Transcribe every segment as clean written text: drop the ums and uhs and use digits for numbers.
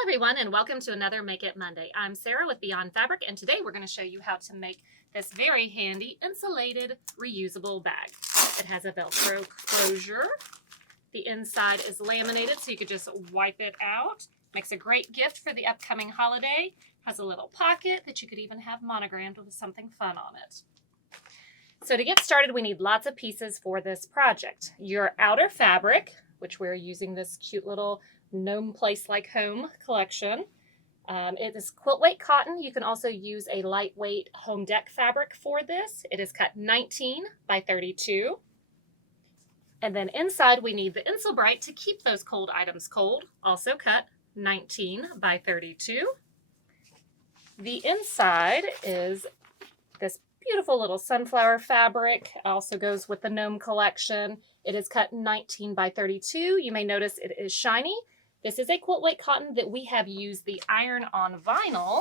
Hello everyone and welcome to another Make It Monday. I'm Sarah with Beyond Fabric and today we're going to show you how to make this very handy insulated reusable bag. It has a Velcro closure. The inside is laminated so you could just wipe it out. Makes a great gift for the upcoming holiday. Has a little pocket that you could even have monogrammed with something fun on it. So to get started we need lots of pieces for this project. Your outer fabric, which we're using this cute little Gnome Place Like Home collection. It is quilt weight cotton. You can also use a lightweight home deck fabric for this. It is cut 19 by 32. And then inside we need the Insul-bright to keep those cold items cold, also cut 19 by 32. The inside is this beautiful little sunflower fabric. It also goes with the Gnome collection. It is cut 19 by 32. You may notice it is shiny. This is a quilt weight cotton that we have used the iron-on vinyl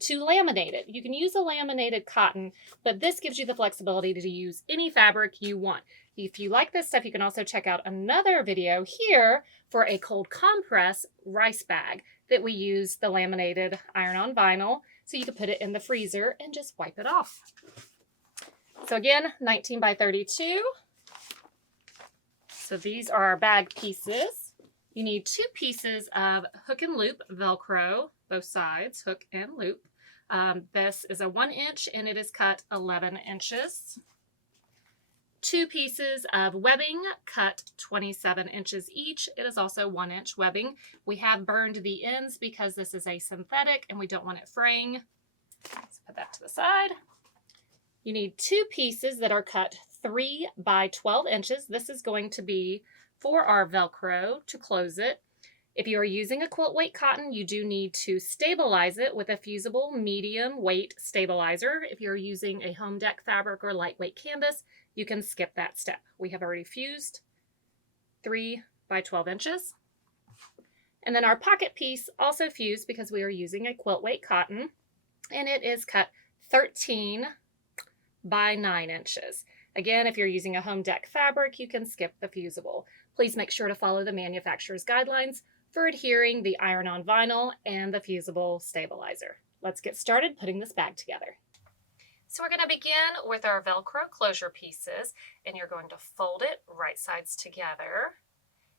to laminate it. You can use a laminated cotton, but this gives you the flexibility to use any fabric you want. If you like this stuff, you can also check out another video here for a cold compress rice bag that we use the laminated iron-on vinyl, so you can put it in the freezer and just wipe it off. So again, 19 by 32. So these are our bag pieces. You need 2 pieces of hook and loop Velcro, both sides, hook and loop. This is a 1 inch and it is cut 11 inches. 2 pieces of webbing cut 27 inches each. It is also 1 inch webbing. We have burned the ends because this is a synthetic and we don't want it fraying. Let's put that to the side. You need 2 pieces that are cut 3 by 12 inches. This is going to be for our Velcro to close it. If you are using a quilt weight cotton, you do need to stabilize it with a fusible medium weight stabilizer. If you're using a home deck fabric or lightweight canvas, you can skip that step. We have already fused 3 by 12 inches. And then our pocket piece also fused because we are using a quilt weight cotton, and it is cut 13 by 9 inches. Again, if you're using a home deck fabric, you can skip the fusible. Please make sure to follow the manufacturer's guidelines for adhering the iron-on vinyl and the fusible stabilizer. Let's get started putting this bag together. So we're going to begin with our Velcro closure pieces, and you're going to fold it right sides together.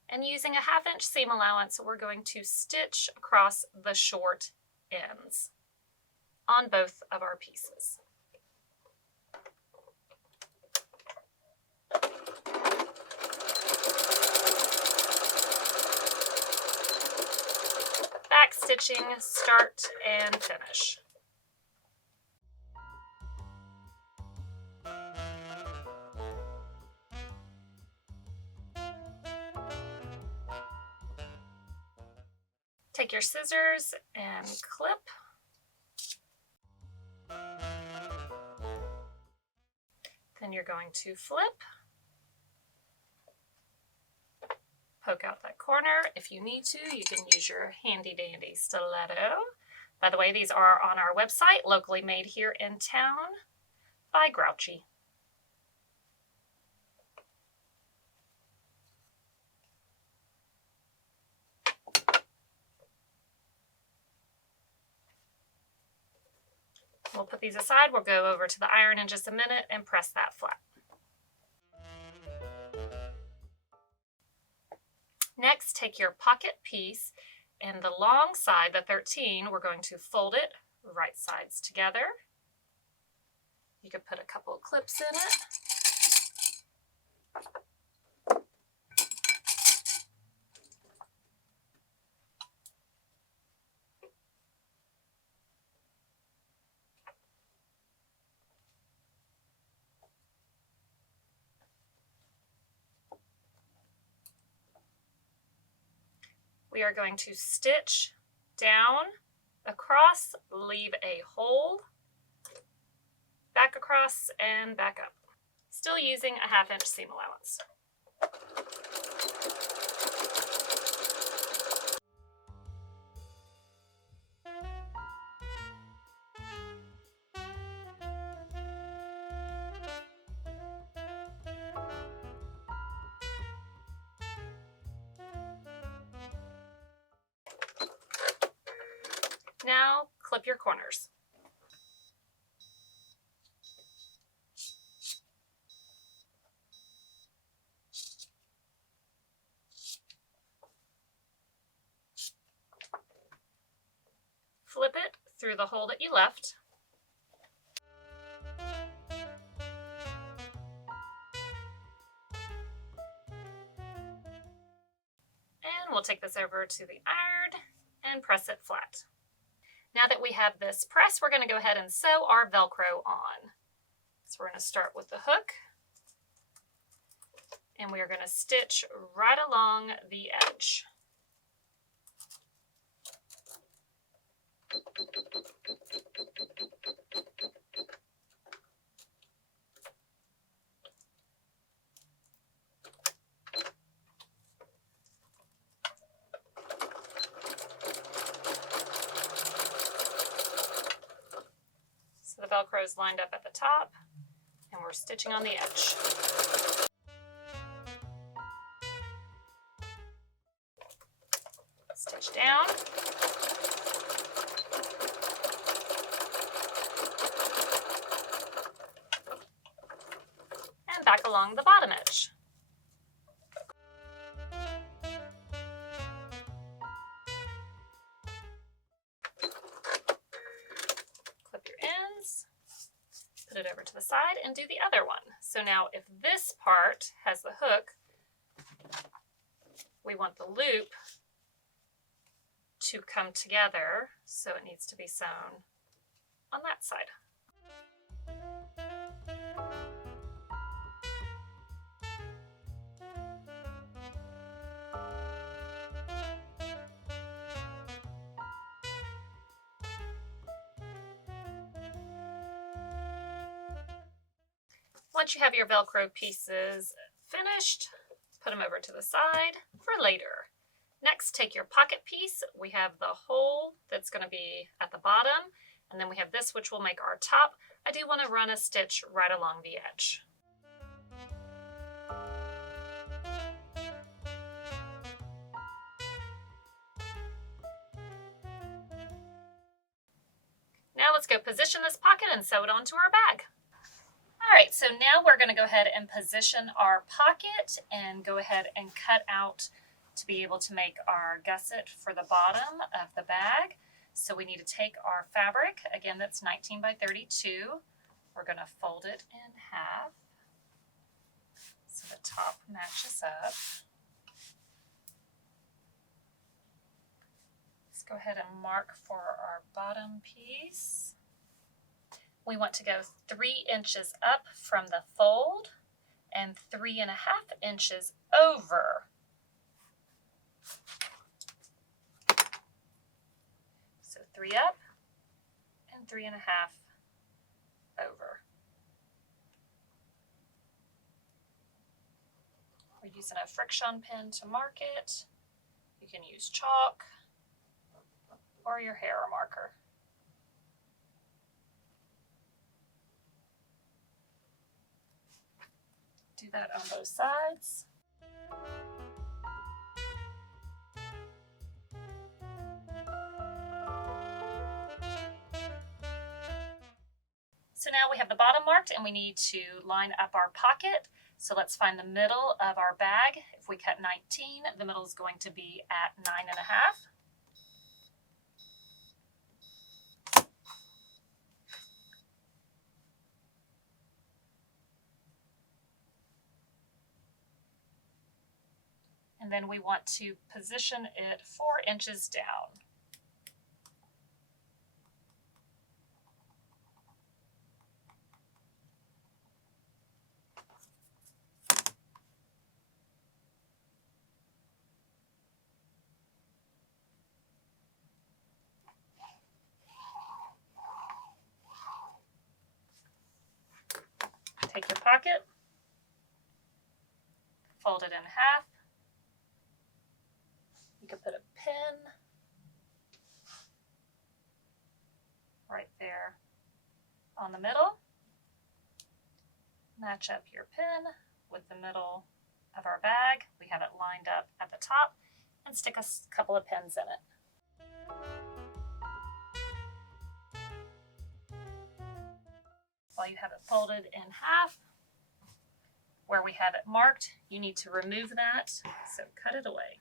And using a 1/2 inch seam allowance, we're going to stitch across the short ends on both of our pieces. Back stitching, start and finish. Take your scissors and clip. Then you're going to flip. Poke out that corner. If you need to, you can use your handy dandy stiletto. By the way, these are on our website, locally made here in town by Grouchy. We'll put these aside. We'll go over to the iron in just a minute and press that flat. Next, take your pocket piece and the long side, the 13, we're going to fold it right sides together. You could put a couple of clips in it. We are going to stitch down, across, leave a hole, back across, and back up. Still using a 1/2 inch seam allowance. Now clip your corners. Flip it through the hole that you left. And we'll take this over to the iron and press it flat. Now that we have this press, we're going to go ahead and sew our Velcro on. So we're going to start with the hook, and we are going to stitch right along the edge. So the Velcro is lined up at the top, and we're stitching on the edge. Stitch down. And back along the bottom edge. Clip your ends, put it over to the side, and do the other one. So now if this part has the hook, we want the loop to come together, so it needs to be sewn on that side. Once you have your Velcro pieces finished, put them over to the side for later. Next, take your pocket piece. We have the hole that's going to be at the bottom, and then we have this, which will make our top. I do want to run a stitch right along the edge. Now let's go position this pocket and sew it onto our bag. All right, so now we're going to go ahead and position our pocket and go ahead and cut out to be able to make our gusset for the bottom of the bag. So we need to take our fabric, again that's 19 by 32, we're going to fold it in half so the top matches up. Let's go ahead and mark for our bottom piece. We want to go 3 inches up from the fold and 3.5 inches over. So 3 up and 3.5 over. We're using a friction pin to mark it. You can use chalk or your hair marker. Do that on both sides. So now we have the bottom marked and we need to line up our pocket. So let's find the middle of our bag. If we cut 19, the middle is going to be at 9.5. And then we want to position it 4 inches down. Take your pocket, fold it in half. You can put a pin right there on the middle. Match up your pin with the middle of our bag. We have it lined up at the top, and stick a couple of pins in it. while you have it folded in half. Where we have it marked, you need to remove that, so cut it away.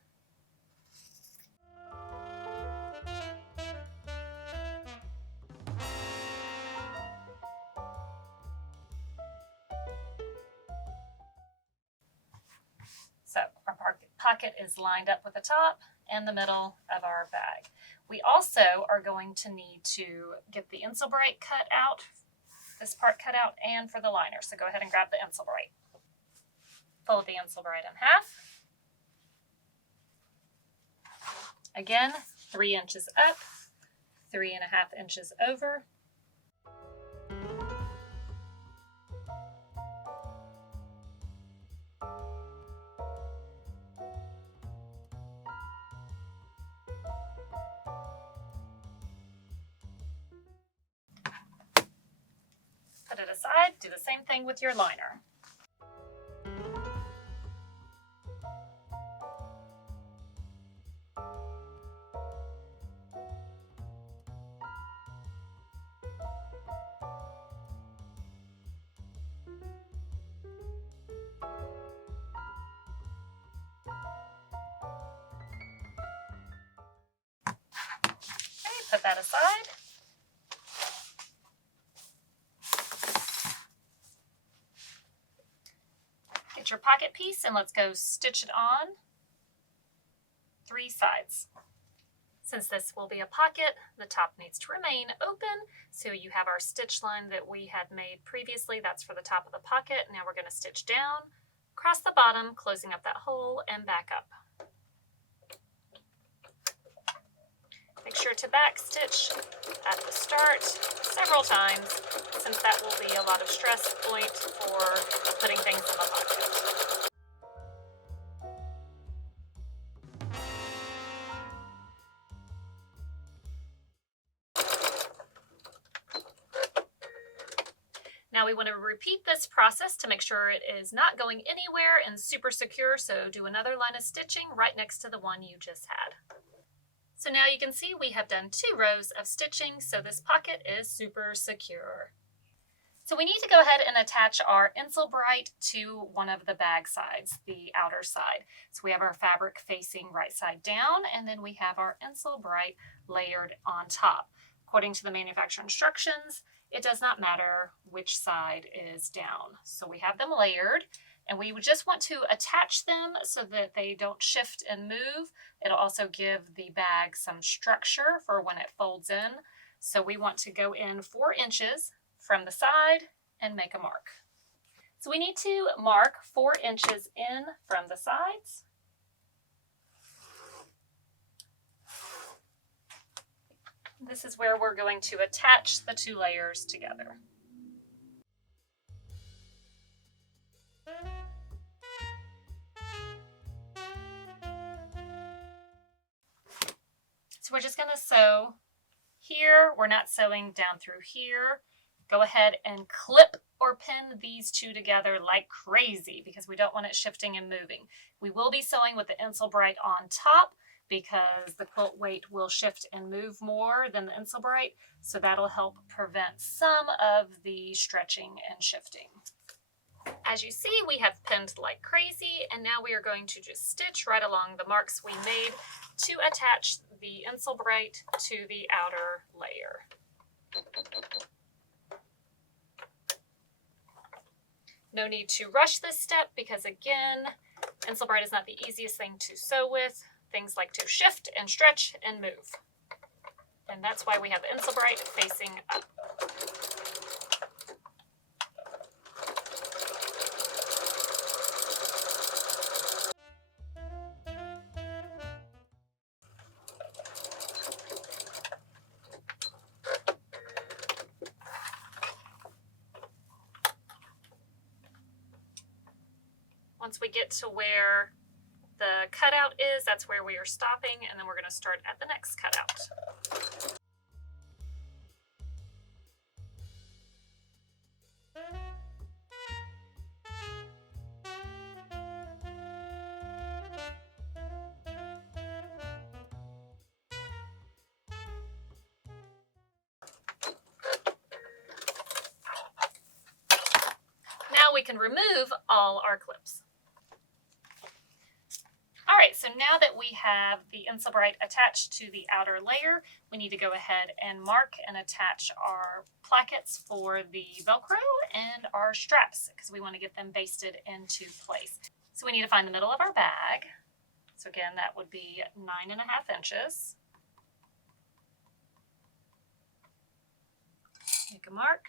So our pocket is lined up with the top and the middle of our bag. We also are going to need to get the Insul-bright cut out, this part cut out, and for the liner. So go ahead and grab the Insul-bright. Fold the Insul-bright in half. Again, 3 inches up, 3.5 inches over. Put it aside, do the same thing with your liner. Put that aside. Get your pocket piece and let's go stitch it on 3 sides. Since this will be a pocket, the top needs to remain open. So you have our stitch line that we had made previously. That's for the top of the pocket. Now we're going to stitch down, across the bottom, closing up that hole, and back up. Make sure to back stitch at the start several times, since that will be a lot of stress point for putting things in the pocket. Now we want to repeat this process to make sure it is not going anywhere and super secure, so do another line of stitching right next to the one you just had. So now you can see we have done 2 rows of stitching, so this pocket is super secure. So we need to go ahead and attach our Insul-bright to one of the bag sides, the outer side. So we have our fabric facing right side down, and then we have our Insul-bright layered on top. According to the manufacturer instructions, it does not matter which side is down. So we have them layered. And we would just want to attach them so that they don't shift and move. It'll also give the bag some structure for when it folds in. So we want to go in 4 inches from the side and make a mark. So we need to mark 4 inches in from the sides. This is where we're going to attach the 2 layers together. So we're just going to sew here. We're not sewing down through here. Go ahead and clip or pin these 2 together like crazy because we don't want it shifting and moving. We will be sewing with the Insul-bright on top because the quilt weight will shift and move more than the Insul-bright, so that'll help prevent some of the stretching and shifting. As you see, we have pinned like crazy, and now we are going to just stitch right along the marks we made to attach the Insul-bright to the outer layer. No need to rush this step because, again, Insul-bright is not the easiest thing to sew with. Things like to shift and stretch and move. And that's why we have Insul-bright facing up. Once we get to where the cutout is, that's where we are stopping, and then we're going to start at the next cutout. we can remove all our clips. All right, so now that we have the Insul-bright attached to the outer layer, we need to go ahead and mark and attach our plackets for the Velcro and our straps because we want to get them basted into place. So we need to find the middle of our bag. So again, that would be 9.5 inches. Make a mark.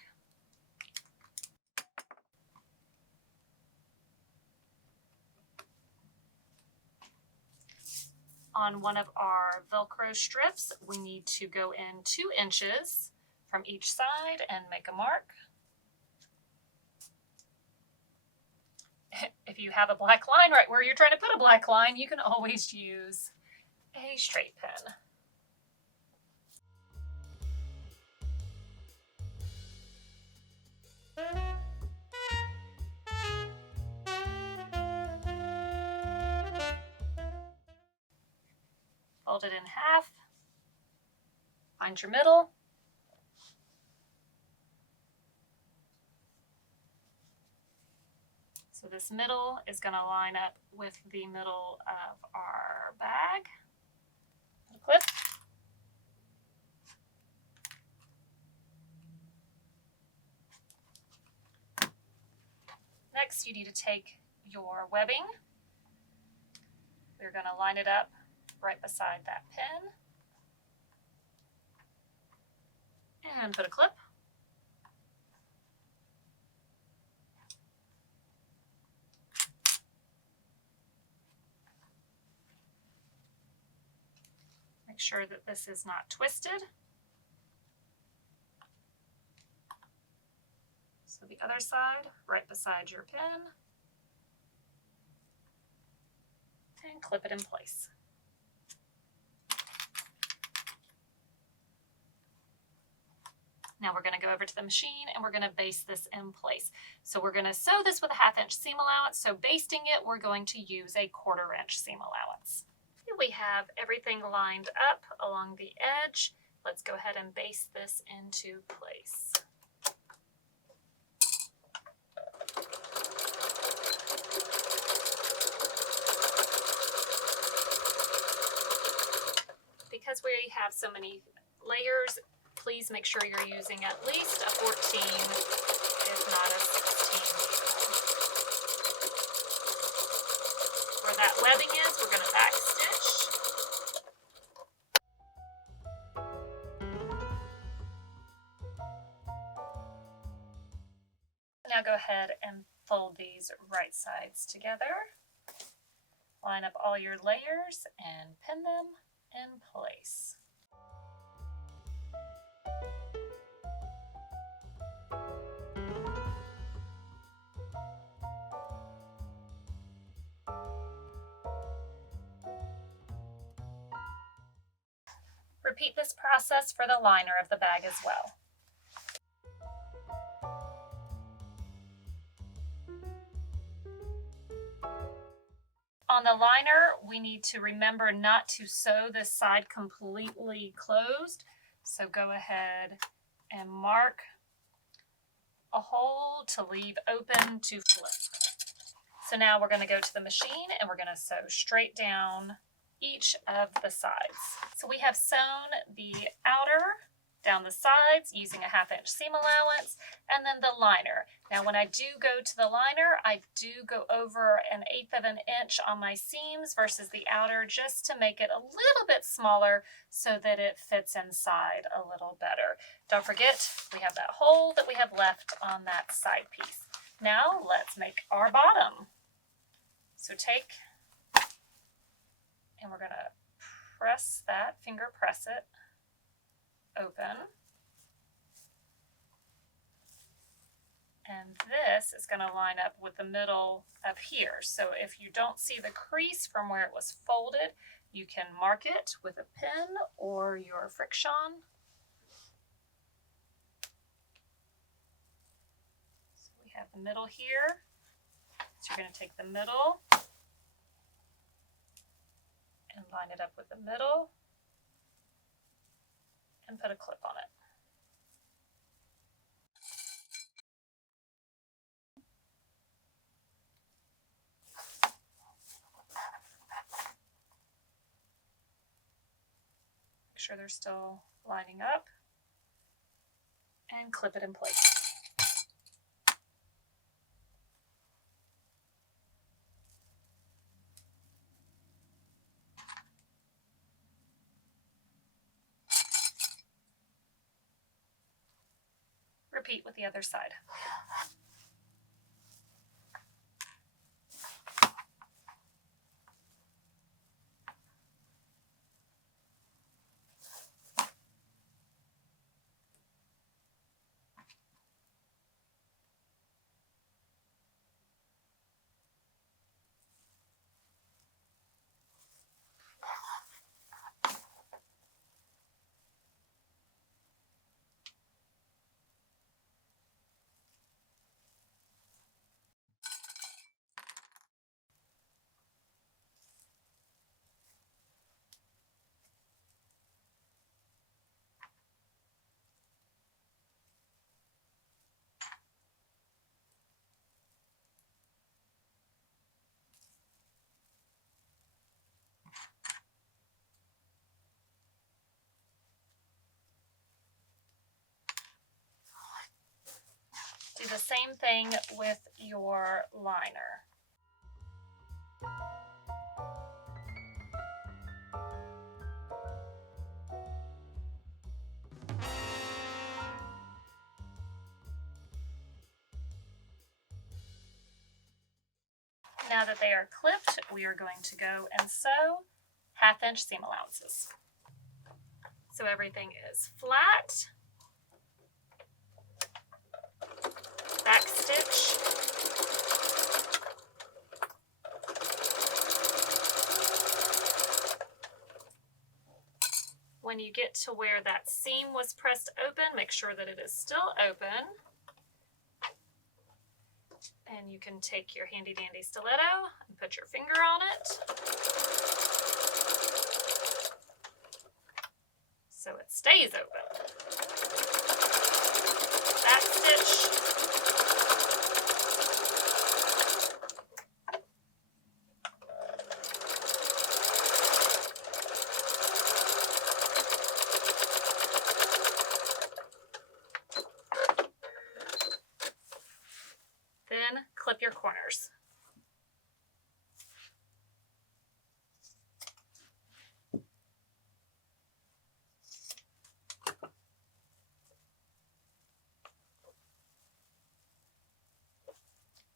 On one of our Velcro strips, we need to go in 2 inches from each side and make a mark. If you have a black line right where you're trying to put a black line, you can always use a straight pin. Fold it in half, find your middle, so this middle is going to line up with the middle of our bag. Clip. Next, you need to take your webbing. We're going to line it up right beside that pin and put a clip. Make sure that this is not twisted. So the other side, right beside your pin, and clip it in place. Now we're going to go over to the machine and we're going to baste this in place. So we're going to sew this with a 1/2 inch seam allowance. So basting it, we're going to use a 1/4 inch seam allowance. Here we have everything lined up along the edge. Let's go ahead and baste this into place. Because we have so many layers, please make sure you're using at least a 14, if not a 16 needle. Where that webbing is, we're going to back stitch. Now go ahead and fold these right sides together. Line up all your layers and pin them in place. Repeat this process for the liner of the bag as well. On the liner, we need to remember not to sew this side completely closed. So go ahead and mark a hole to leave open to flip. So now we're going to go to the machine and we're going to sew straight down each of the sides. So we have sewn the outer down the sides using a 1/2 inch seam allowance, and then the liner. Now when I do go to the liner, I do go over 1/8 inch on my seams versus the outer just to make it a little bit smaller so that it fits inside a little better. Don't forget, we have that hole that we have left on that side piece. Now let's make our bottom. So take, and we're going to press that, finger press it open. And this is going to line up with the middle up here. So if you don't see the crease from where it was folded, you can mark it with a pin or your friction. So we have the middle here. So you're going to take the middle and line it up with the middle and put a clip on it. sure they're still lining up, and clip it in place. Repeat with the other side. Do the same thing with your liner. Now that they are clipped, we are going to go and sew 1/2 inch seam allowances. So everything is flat. Back stitch. When you get to where that seam was pressed open, make sure that it is still open. And you can take your handy dandy stiletto and put your finger on it. So it stays open. Back stitch. Then clip your corners.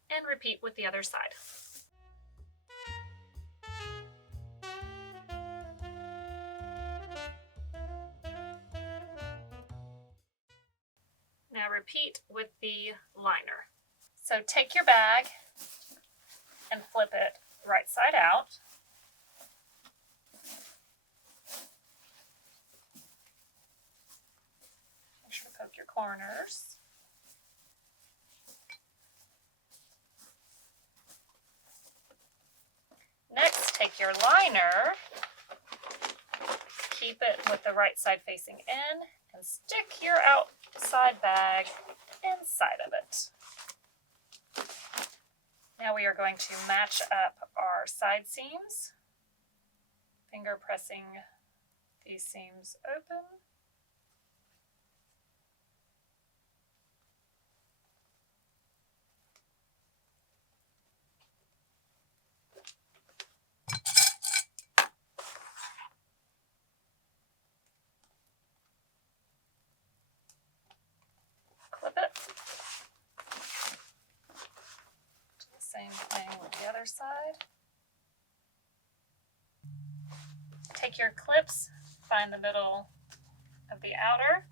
And repeat with the other side. Now repeat with the liner. So take your bag and flip it right side out. Make sure to poke your corners. Next, take your liner, keep it with the right side facing in, and stick your outside bag inside of it. Now we are going to match up our side seams, finger pressing these seams open. Clip it. Do the same thing with the other side. Take your clips, find the middle of the outer.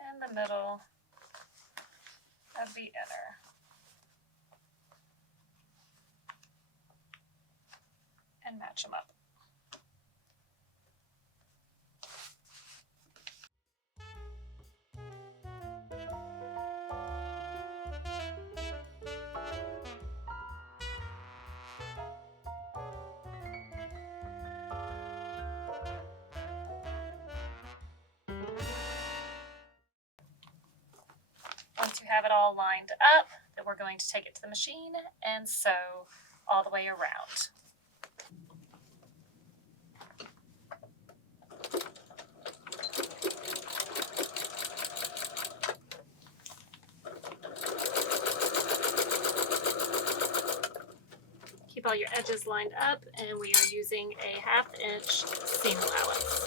And the middle of the inner. And match them up. Once you have it all lined up, then we're going to take it to the machine and sew all the way around. Keep all your edges lined up, and we are using a 1/2 inch seam allowance.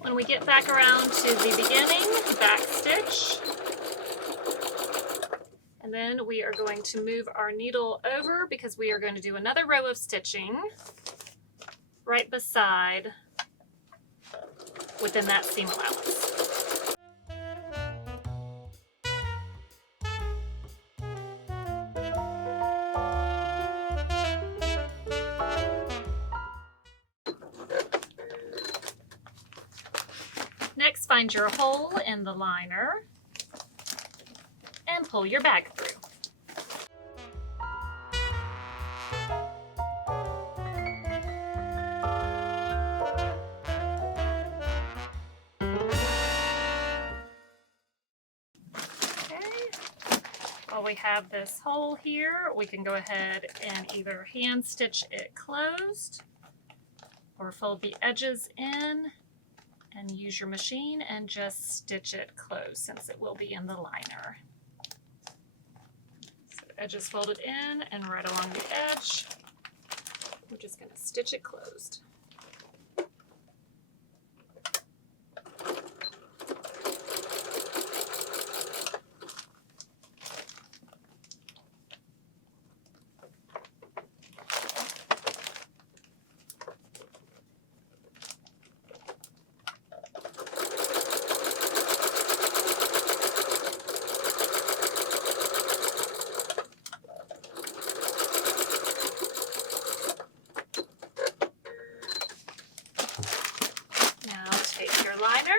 When we get back around to the beginning, back stitch. And then we are going to move our needle over because we are going to do another row of stitching right beside within that seam allowance. Next, find your hole in the liner and pull your bag through. While we have this hole here, we can go ahead and either hand stitch it closed or fold the edges in and use your machine and just stitch it closed since it will be in the liner. So edges folded in and right along the edge, we're just going to stitch it closed. Take your liner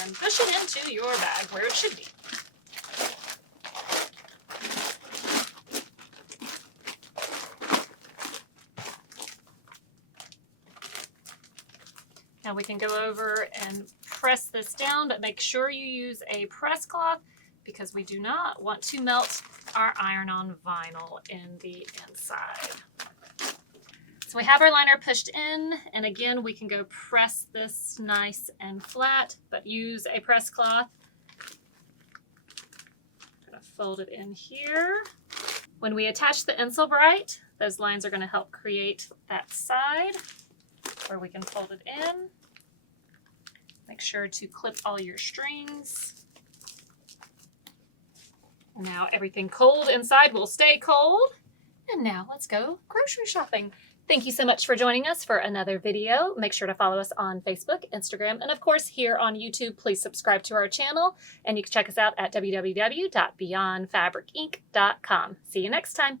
and push it into your bag where it should be. Now we can go over and press this down, but make sure you use a press cloth because we do not want to melt our iron-on vinyl in the inside. So we have our liner pushed in, and again, we can go press this nice and flat, but use a press cloth. I'm going to fold it in here. When we attach the Insul-bright, those lines are going to help create that side where we can fold it in. Make sure to clip all your strings. Now everything cold inside will stay cold. And now let's go grocery shopping. Thank you so much for joining us for another video. Make sure to follow us on Facebook, Instagram, and of course here on YouTube. Please subscribe to our channel, and you can check us out at www.beyondfabricinc.com. See you next time.